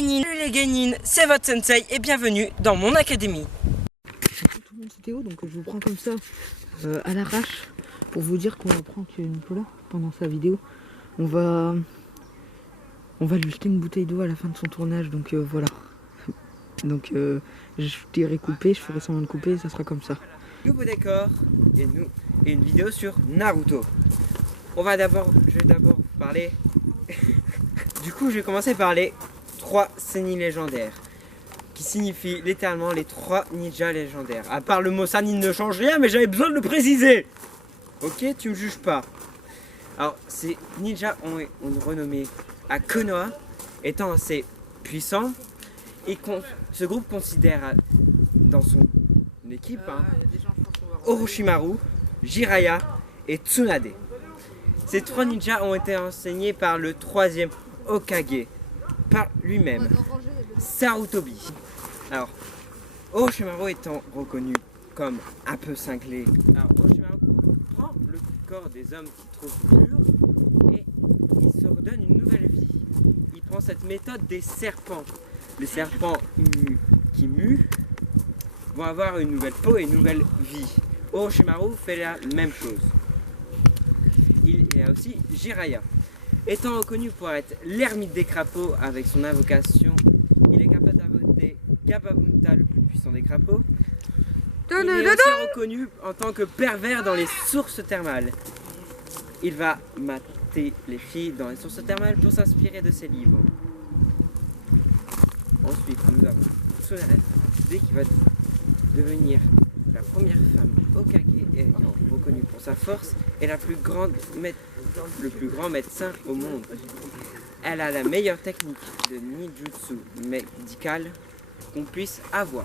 Genin. Salut les Genin, c'est votre sensei et bienvenue dans mon académie. Tout le monde c'est Théo, donc je vous prends comme ça à l'arrache pour vous dire qu'on apprend que Nicolas, pendant sa vidéo, on va lui jeter une bouteille d'eau à la fin de son tournage, donc voilà. Donc je dirai couper, je ferai semblant de couper et ça sera comme ça. Nouveau décor et une vidéo sur Naruto. Je vais d'abord vous parler. Du coup, je vais commencer par les 3 Sennin légendaires, qui signifient littéralement les 3 ninjas légendaires. À part le mot Sannin ne change rien, mais j'avais besoin de le préciser. Ok, tu me juges pas. Alors, ces ninjas ont une renommée à Konoha, étant assez puissants, et ce groupe considère dans son équipe Orochimaru, Jiraiya et Tsunade. Ces 3 ninjas ont été enseignés par le 3e Hokage, par lui-même, Sarutobi. Alors, Orochimaru étant reconnu comme un peu cinglé, alors Orochimaru prend le corps des hommes qu'il trouve purs et il se redonne une nouvelle vie. Il prend cette méthode des serpents. Les serpents qui muent vont avoir une nouvelle peau et une nouvelle vie. Orochimaru fait la même chose. Il y a aussi Jiraiya. Étant reconnu pour être l'ermite des crapauds avec son invocation, il est capable d'invoquer Gababunta, le plus puissant des crapauds. Il est aussi reconnu en tant que pervers dans les sources thermales. Il va mater les filles dans les sources thermales pour s'inspirer de ses livres. Ensuite, nous avons Tsunade, qui va devenir la première femme Hokage ayant reconnue pour sa force et le plus grand médecin au monde. Elle a la meilleure technique de ninjutsu médical qu'on puisse avoir.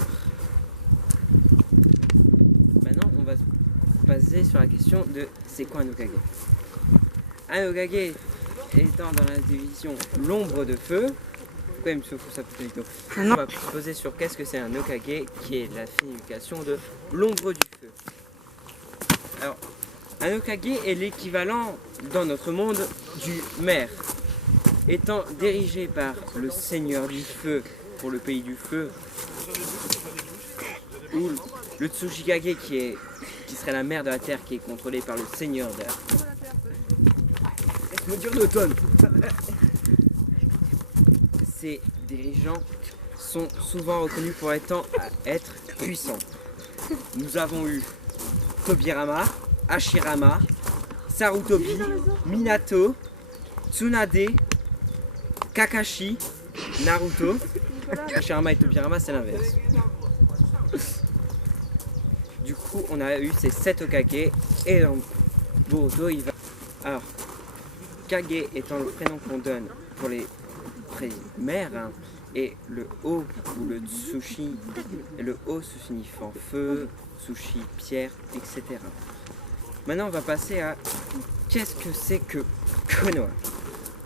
Maintenant, on va se baser sur la question de c'est quoi un Hokage. Un Hokage étant dans la division l'ombre de feu. Pourquoi il me souffle ça plutôt? On va se poser sur qu'est-ce que c'est un Hokage, qui est la signification de l'ombre du feu. Alors, un Hokage est l'équivalent dans notre monde du maire, étant dirigé par le seigneur du feu pour le pays du feu, ou le Tsuchikage qui serait la mère de la terre qui est contrôlée par le seigneur de la terre. Laisse-moi dire l'automne. Ces dirigeants sont souvent reconnus pour être puissants. Nous avons eu Tobirama, Hashirama, Sarutobi, Minato, Tsunade, Kakashi, Naruto. Hashirama et Tobirama, c'est l'inverse. Du coup, on a eu ces 7 Hokage et dans Boruto, il va... Alors, Kage étant le prénom qu'on donne pour les primaires, et le O ou le Tsushi, et le O se signifiant feu, Tsushi, pierre, etc. Maintenant, on va passer à qu'est-ce que c'est que Konoha.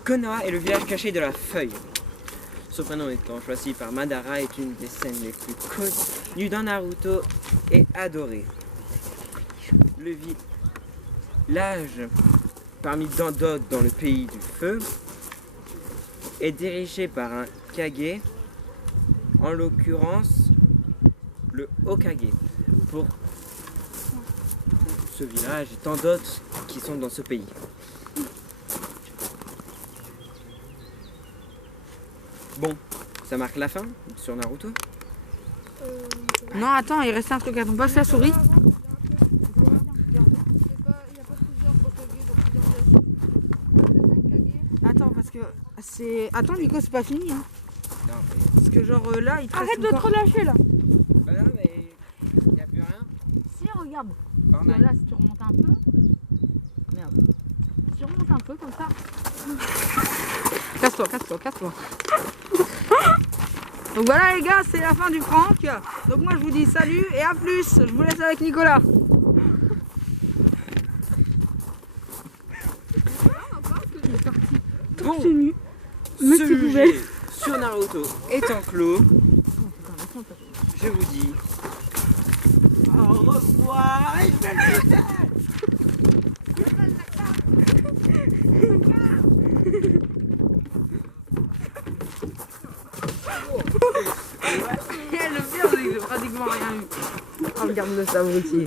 Konoha est le village caché de la feuille. Ce prénom étant choisi par Madara est une des scènes les plus connues dans Naruto et adorée. Le village, parmi tant d'autres dans le pays du feu, est dirigé par un Kage, en l'occurrence le Hokage, pour ce village et tant d'autres qui sont dans ce pays. Bon, ça marque la fin sur Naruto. Non, attends, il reste un truc, attends, passe la souris. Attends, parce que c'est... Attends, Nico, c'est pas fini, hein. Non, Parce que genre là, il te Arrête reste de te encore... relâcher là. bah non, mais y a plus rien. Si, regarde. Fortnite. Là, si tu remontes un peu. Merde. Si tu remontes un peu comme ça. Casse-toi. Donc voilà les gars, c'est la fin du prank. Donc moi je vous dis salut et à plus. Je vous laisse avec Nicolas. Bon, Mais ce tu pouvais. sujet sur Naruto étant clos, je vous dis au revoir et Le pire, c'est que j'ai pratiquement rien eu. Oh, regarde-le, ça abruti.